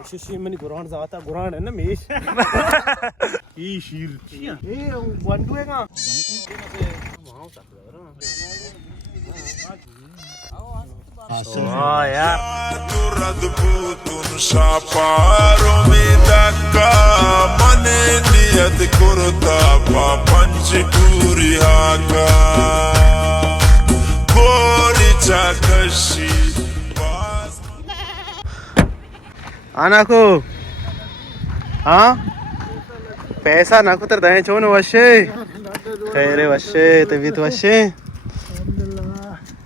Shishim mani Guran zata Guran and a mesh. E shield. One to a Oh yeah. Anako. Huh? Pesa naku ter dahe chon washe. Khaire washe tabit washe.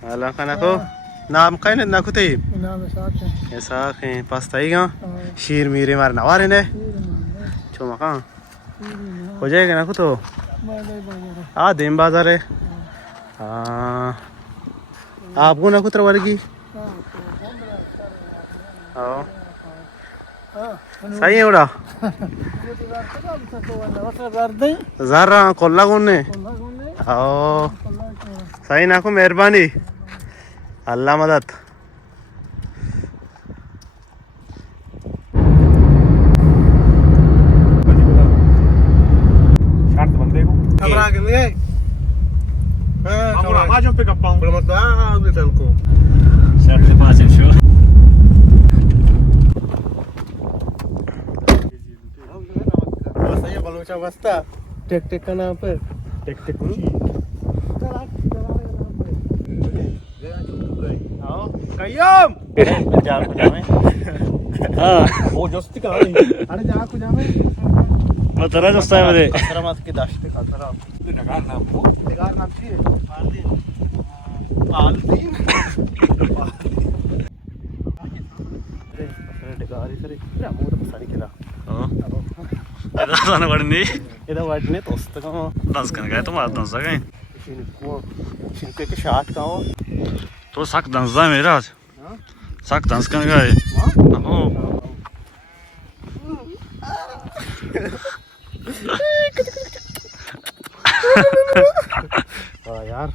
Allah kanako. नाम का ना कुते ऐसा के पास ताईगा शीर मीरे मार नवारे ने चुमा का हो जाएगा ना कुतो आ दिन बाजार है आपको ना कुतर वर्गी आओ सही है उड़ा ज़रा कोल्ला गुन्ने आओ सही ना को मेहरबानी अल्लाह मदद शर्त बंदे को खबर आ गई है खबर आ जो पिकअप पाऊं पर मत आ अगले साल को शर्ट से 5 इंच शो बस ये बलोचा बस्ता टेक टेक का नाम पे टेक टेक कय्यम पंजाब जावे हां वो जस्ती का अरे जा को जावे मैं तेरा जस्ता है मेरे खतरा मत के दाश्त पे खतरा नगार नाम थी पालदीन नगार इधर या मोर पसारी केला हां इधर ना पड़नी इधर वाटने दोस्त का डांस करने गए तुम आज डांस गए शिनके के शॉट का हो तो सक डांस है मेरा आज सक डांस करने गए हां यार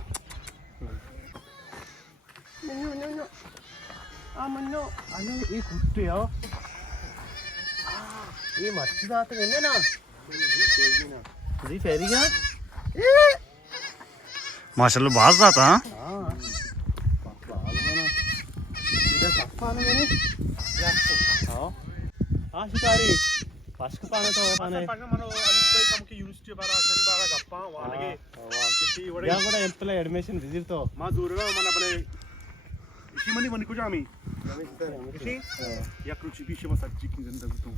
मन्नो अरे ये कुत्ते हो ये मच्छी आते हैं ना जी फेरी क्या माशाल्लाह बाज जाता हां इधर सफा नहीं है हां हां शिकारी पास्क पाने तो पाने पास्क मनो अभी कम की यूनिवर्सिटी बारा शनिवार गप्पा वालगे किसी वडे या కూడా ఎంప్లాయ్ అడ్మిషన్ విజిట్ తో మా దూరంగా మన బలే ఇషిమని మనకు జామి ఇషి या कृषि भी शमा सच्ची की जिंदगी तो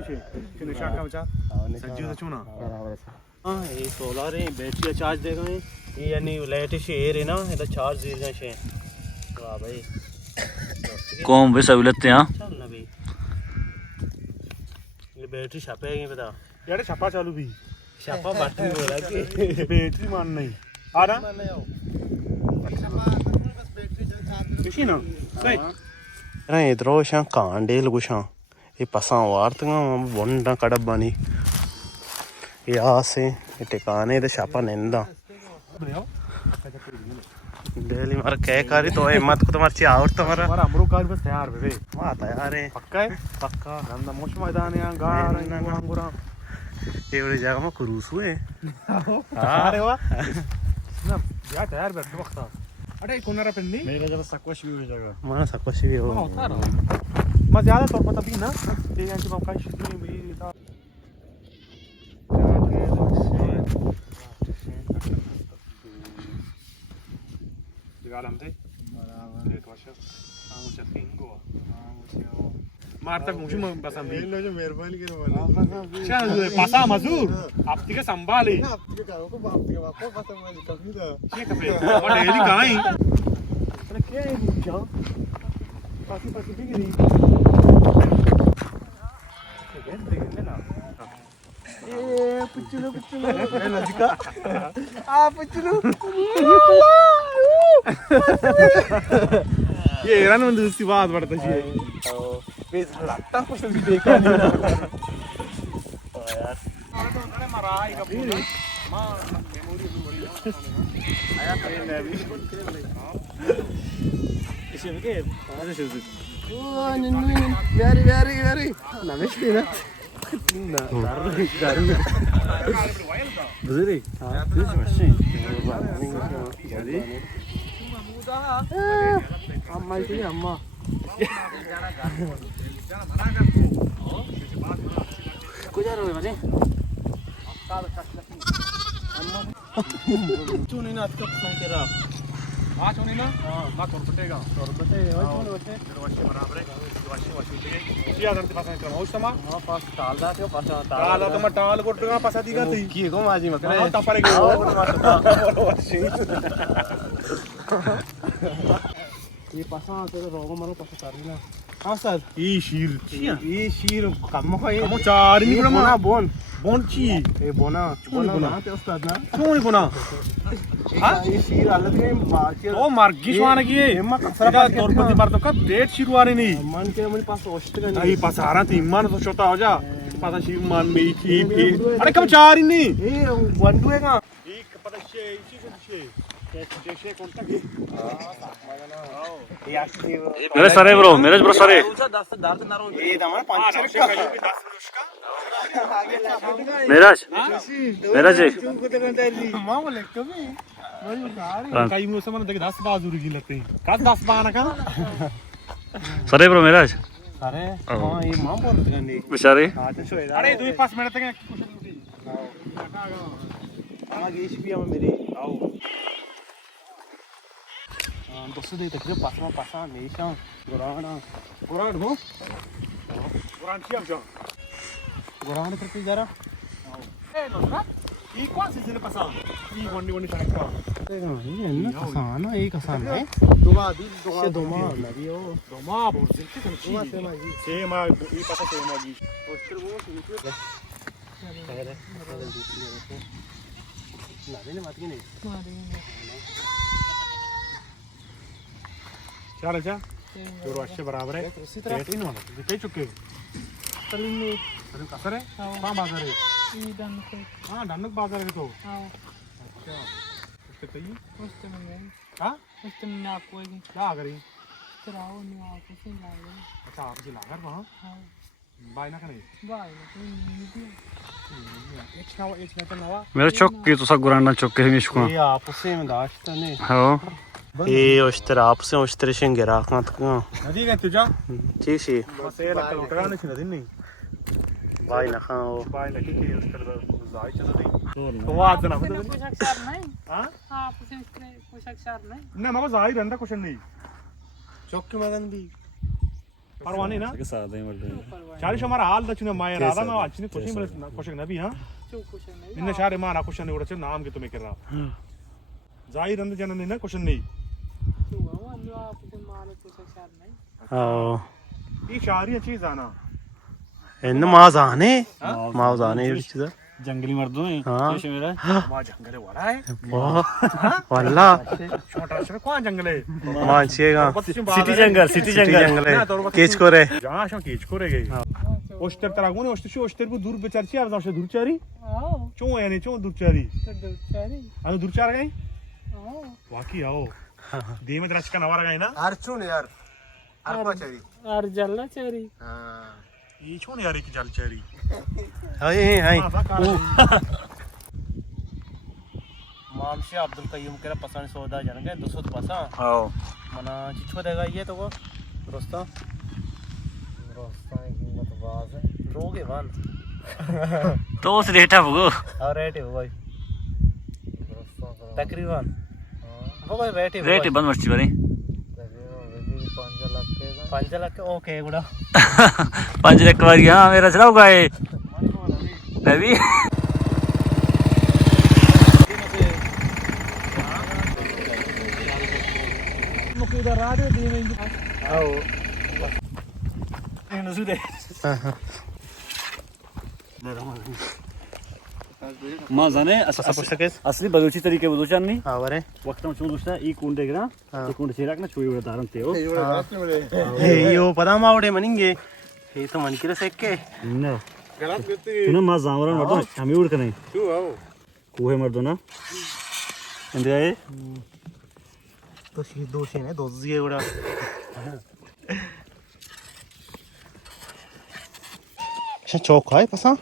इशे किने शाका बचा सच्ची तो चुना हां ये सोलर है बैटरी चार्ज देगा ये यानी लाइट से एयर है ना ये चार्ज देगा से वाह भाई कौन भी सहूलत यहां चल ना भाई ये बैटरी छापेगी बता यार छापा चालू भी छापा बैटरी बोला कि बैटरी मान नहीं आ रहा किसी ना नहीं ना इधरो शा कांडे लगुशा ये पसा वार्तगा बंडा कड़बानी ये आसे ये टिकाने दे छापा नेंदा डेली मार क्या करी तो हिम्मत को तुम्हारी ची आउट तुम्हारा हमारा अमरू कार बस तैयार बे वाह तैयार है पक्का गंदा मोश मैदान है गार अंगुरा ये बड़ी जगह में क्रूज हुए अरे वाह ना यार तैयार बैठ वक्त अरे कोनारा पेन्नी मेरा जरा सकवश भी हो जाएगा माना सकवश भी हो होता रहा मैं ज्यादा तौर पर तभी ना ये यांची मौका शिकली भी था मारता मुझे पसंद है लो जो मेहरबानी करे वाला चल पासा मजूर आप तिके संभाले आप तिके करो को बाप तिके बाप को पसंद है कभी दा ये कपे और डेली कहां है अरे क्या है मुझा पासी पासी भी नहीं ना ए पुचलू ए लजिका आ पुचलू ये रन में दूसरी बात बढ़ता है बेस लगता कुछ भी देखा नहीं ना यार अरे मारा एक पूरी मां मेमोरी बड़ी आया ट्रेन है अभी इसे के ऐसे से Very. Namestina. Buzuri. This machine. Amma itu amma. Kujar roh macam. Cuni na atau apa kira? Cuni na? Mak korpetega. Korpete beraber. Siapa nanti pasang kerama? Us sama? Pas talda tu pasang. Talda tu mah tal korpetega pasang tiga tu. Kiye ko maji makne. Tapare ke. Ini pasang tu rogo maru pasang cari na. Sir. Ini shir. Kamu kau ini. Kamu cari ni mana? Bon chi. Bona. Te ustad na. Cuma ni bona. Ini shir alat ke baca. Oh margis mana kiye? Emma kasar korpeti bar tu kan date shiru hari ni. Man ke mani pas ostad kan. Ini pasaran tu iman tu shota aja. Pasang shir man me ki. Ada kamu cari ni. Bantu kan? Ini kepada she. मेरे सारे bro सारे मेराज काही मुलं म्हणतात की 10 बाजूरी गेलं ते का 10 बाना का सारे ब्रो मेराज अरे हां ये मां बोलत गंडी बेचारे अरे 2-5 मिनट तक आगे एचपी हम मेरे आओ दोस्तों दे तक पासा मेशा गोरान हो गोरान छी हम गोरान करके जरा ए नोका ये कौन सी जिले पासा ये वंडी साइड का ये ना कसाना ये कसाना है दोमा नबी ओ दोमा बोलते हैं दोमा से मा ये पासा से मा जी पोस्टर वो नबी ने बात की नहीं चार अच्छा दो अच्छे बराबर है रेट ही नहीं होना कई चुके तलिंग में अरे कसर है कहाँ बाजार है ये डनक हाँ डनक बाजार है तो अच्छा उसके कहीं उसके में हाँ उसके में आपको क्या करें चराओ नहीं आपको से लाएगा अच्छा आपसे लाकर वहाँ बाय ना करें मेरा चौक की तो सब गुराना चौक के मिश को ये आपसे में दाश्त नहीं हाँ ये ओस्टर आपसे ओस्टर शेंगेरा मत को नदी का तुझा चीसी से लग उठगा नहीं नदी नहीं बाय ना खाओ बाय ना की ओस्टर जाई चलो दी तो आज ना पोशाख शार नहीं हां आपसे पोशाख शार नहीं ना मामा जाई रंदा क्वेश्चन नहीं चौक के मैदान भी परवाने ना के साथ ही मरते चालीस हमारा हाल दक्षिण माय राधा ना अच्छी क्वेश्चन क्वेश्चन नबी हां क्वेश्चन नहीं इन शारे मारा क्वेश्चन नहीं उड़चे नाम के तुम्हें कर रहा जाई रंदा जन नहीं ना क्वेश्चन नहीं ये शारी चीज आना इन माजाने चीज जंगली मर्दों है कैसे मेरा मां जंगल वाला है वाह वाला छोटा छोटा कौन जंगल है मानसिएगा सिटी जंगल है केच को रे जहां शो केच को रे गई ओस्टर तरागुने ओस्टर को दूर बेचारची अब जाऊ दूरचारी चो याने चो दूरचारी अनु दूरचार गई वाकी आओ देमत राज का नवारा गई ना अर्चुन यार अर्पाचारी और जल्ला चेरी हां ये छोन यार की जलचारी हाय मामशे अब्दुल कय्यूम केरा पसंद सौदा जन गए 200 पसा आओ मना चिछो देगा ये तो वो दोस्ता की कीमत बाज है रोगे वन तो उस रेट है वो और रेट है भाई तकरीबन वो भाई रेट बंद मर्ची बारी 5 लाख ओके गुड़ा 5 लाख बारी हां मेरा चलाओ गाए अभी मुके इधर राडे दे में आओ इन सुदे मां जाने असली बलूची तरीके बलूचान नहीं हां बरे वक्त में चूंदुस्ता ई कुंड देखना तो कुंड से रखना छुई उड़ा दारन ते हो यो पता मावडे मनिंगे हे तो मन किरा सेक्के ना गलत करते तूने मां जावरा मर्दो हम उड़ के नहीं तू आओ कुहे मर्दो ना इंदिरा ये तो शी दोषे ने दोजिए उड़ा चौक है पसा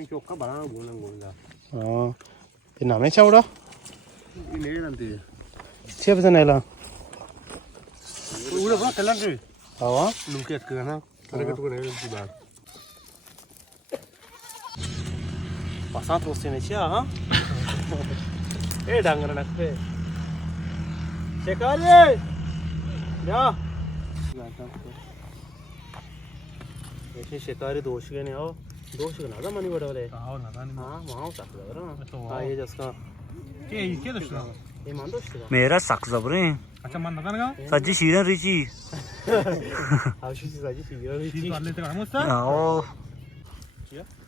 चौक का बना बोलेंगे हाँ ये नाम है चौड़ा नहीं जानते छः बजे नहीं ला उड़े बड़ा कलर के हवा लुके का ना अरे तो नहीं जानती बात पसा तो उससे नहीं चाहिए हाँ ए डांगर नक्के शिकारी जा ऐसे शिकारी दोष के नहीं आओ दोष के ना था मनी बड़ा वाले हाँ ना था हाँ वहाँ सकता है ना हाँ ये जैसा क्या दोस्त ना ये मान दोस्त का मेरा सक जबरे अच्छा मन ना था ना सज्जी शीरन रिची आशी से साजी फिगर चीज तो लेते हैं मुझसे आओ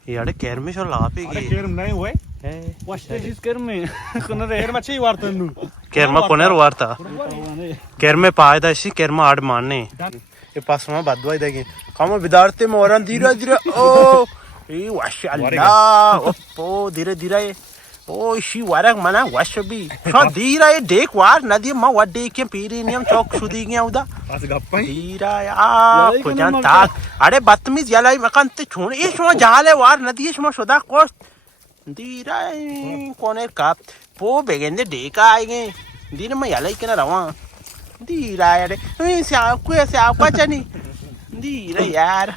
यार कैर में शो लापे अरे की केर नहीं हुए वास्ते जिस कर में कोना रे केर मच्छी वार्ता नू कैर में कोनेर वार्ता कैर में पाए था इसी कैर में आड़ मारने ये पास में बदवाई देगी काम विदारते मोरन धीरे धीरे ओ ये माशाअल्लाह ओ धीरे धीरे ओ इसी वारक मना वाशबी शो धीरे देख वार नदी मा वड्डे के पीरीनियम चौक सुदी गया उदा आज गप्पा धीरे आ कुजान ताक अरे बदतमीज यालाई मकान ते छोड़ ये शो जाले वार नदी शो सुदा कोस धीरे कोने कप पो बेगेंदे डेका आएंगे दिन में यालाई के ना रवा धीरे यार से आपको चनी धीरे यार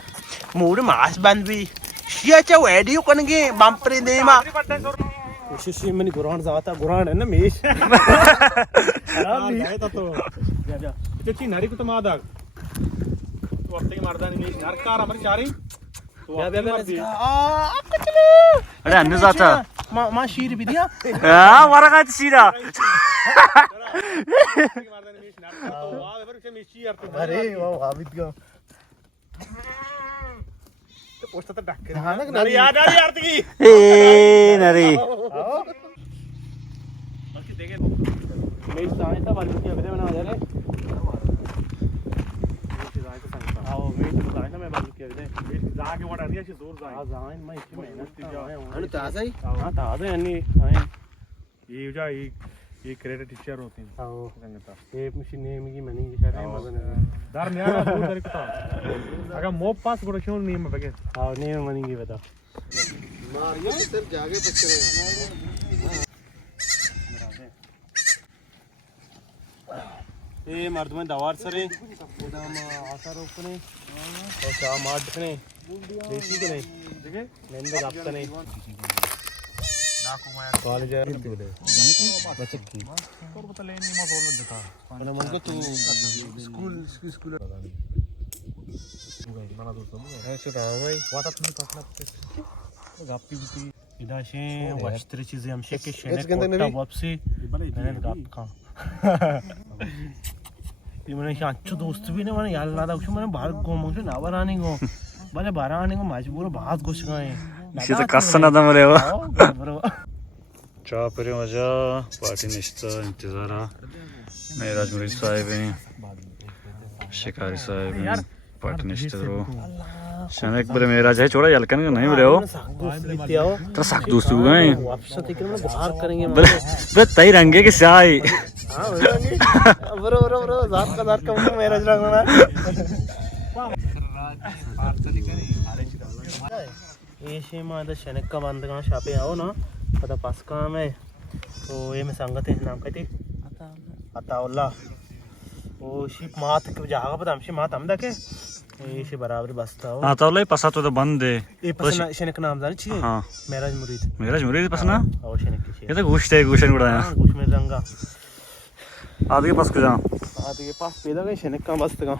मूड मास बंद भी शियाचा वेडियो करेंगे बम्परे दे मा शिशी मनी गुरान जाता गुरान है ना मेश है तो जा इतनी नारी को तो मादा तो अब तक मारदा नहीं यार कार हमारी चारी तो अरे अन्य जाता मां शीर भी दिया हां वारा का शीरा अरे वाह हाबित का तो पोस्ट तो डक हां ना नारी याद आ रही यार की ए नरी बाकी देखे मेश दाने था बालू की अबे बना जा रे आओ मेश दाने था मैं बालू की अबे जाके वाटा नहीं अच्छी जोर जाए आ जाइन मैं इतनी मेहनत कर रहा हूं अरे ताजा ही हां ताजा अन्नी आए ये जा ये क्रेडिट टीचर होती हैं आओ संगता ये मशीन ने की मनी की शायद मदन दार न्याय दूर दर को अगर मोब पास को क्यों नहीं मैं बगे आओ नहीं मनी की बता मार ये सर जागे पकड़े ए मर्द में दवार सरे उदाम आशा रोकने और शाम मार दिखने देसी के नहीं देखे नंदे गापता नहीं कॉलेज है बचत की और पता ले नहीं मैं बोल देता मैंने मन को तू स्कूल mana दोस्त है सुना भाई वाटा तुम्ही पकना गप्पी बिपी इधर से वास्त्री चीजें हम से के शेने इसके अंदर कोटा नहीं? वापसी मैंने गाप का ये मैंने अच्छे दोस्त भी ने मैंने यार ना था उसमें मैंने बाहर घूमों से ना बराने को मैंने बाहर आने को मजबूर बात घुस गए इसे तो कस्सा दम रेवा बरो चा परे मजा पार्टी निश्चित इंतजार मेराज मुरीद साहिब हैं शिकारी साहिब हैं पार्टी निश्चित रो शनक बरे मेराज है छोड़ा यलकन नहीं बरे हो तो सक दोस्त हुए हैं वापस तक में बाहर करेंगे बरे तई रंगे के साई हां बरो बरो बरो जात का मेरा रंगना ये शेमा द शनक का बंद का शापे आओ ना पता पास काम है तो ये में संगत है नाम कहते अताउल्ला ओ शिप मात के जगह पता हमसे मात हम दके ये से बराबर बसता हो हां तो ले पसा तो बंद है ये पसना शनक नाम जाने चाहिए हां मेराज मुरीद पसना और शनक की ये तो घुसते घुसन गुड़ा है कुछ में रंगा आगे पास को जा आगे पास पैदा गए शनक का बस्त का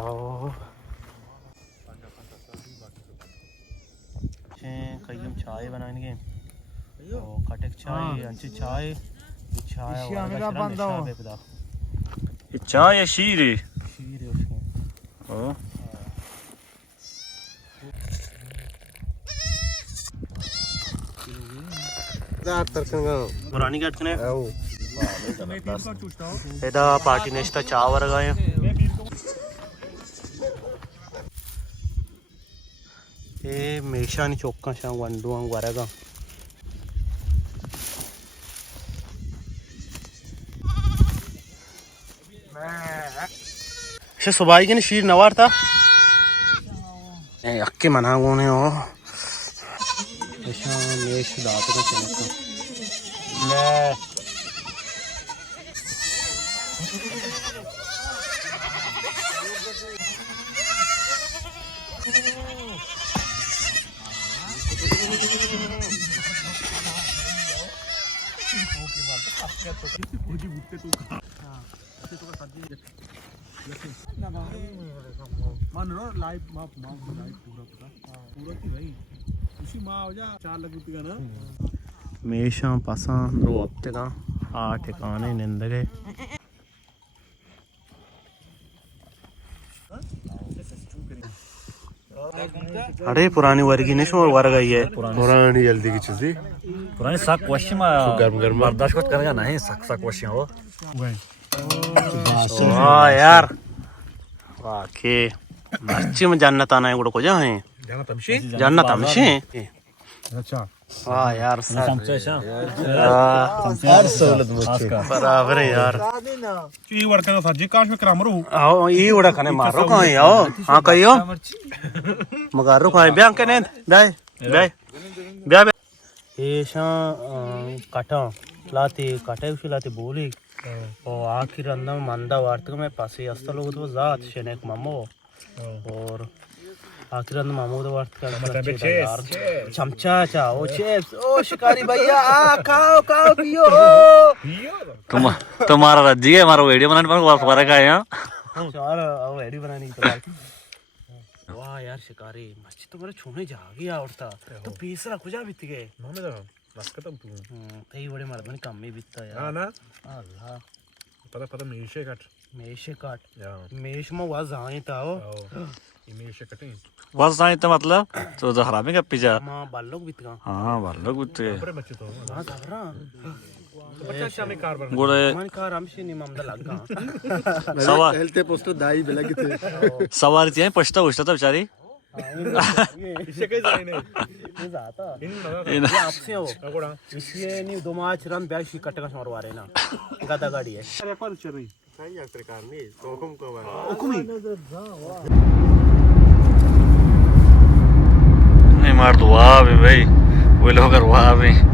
आओ कईम चाय बनाएंगे कटक चाय अंची चाय चाय ये चाय है शीरे शीर है उसके ओ पुरानी कटने एदा पार्टी नेस्टा चावर गए ये मेशानी चौका शाम वंडू वरगा सुबाई के शीर नवार था अक्के मना गोने हो मेश दात का चले मेशा पासा दो हफ्ते का आ ठिकाने निंदगे अरे पुरानी वर्गी नहीं शोर वर्ग आई है पुरानी जल्दी की चीज़ पुरानी साक वशी में गर्म गर्म बर्दाश्त मत करेगा नहीं साक वशी हो वाह यार वाके मच्छी में जन्नत आना है गुड़ को जा है जन्नत हमशी अच्छा वाह यार हर सहूलत मुझे बराबर है यार ಈ ವರ್ಕನ ಸಜ್ಜಿ ಕಾಶ್ में करामरू आओ ये उड़ा कने मारो कहीं आओ हाँ कहियो मगारो कहीं ब्याह के नहीं बाय बाय बाय ऐसा काटा लाती काटे उसी लाती बोली और आखिर अंदर मंदा वार्तक में पासे अस्ता लोग तो जात शेने एक मामो और आखिर अंदर मामो तो वार्तक यार चमचा चा ओ चिप्स ओ शिकारी भैया आ खाओ खाओ पियो तुम्हारा रज्जी है हमारा वीडियो बनाने पर फर्क है यहाँ यार अब एडी बनाने की तो वाह यार शिकारी मच्छी तो मेरे छूने जा गया उड़ता तो पीस रखो जा बीत गए नस्कतम तू कई बड़े मर्दन कम में बीतता यार हां ना अल्लाह पता मेशे कट मेशे काट या मेश में वाज जाए ताओ ये मेशे कटे बस नहीं तो मतलब तो हरामी का पिज्जा मां बालोग बीत गया हाँ बालोग बुत्ते बड़े बच्चे तो हां सबरा तो बच्चा शामे कार बन गुड़े मन कार हमसे नहीं मामला लग गया सवार हेल्थ पोस्टर दाई बेला की थे सवारी थी पछता उछता था बेचारी इससे कहीं जाए नहीं ये जाता इन ये आपसे हो अगोड़ा इसलिए नहीं दो माच रन बैग शी कटका मारवा रहे ना गदा गाड़ी है अरे पर चल रही काही यात्री कारणी कोकम को बना नहीं मार दो वाह भाई वो लोग वाह भाई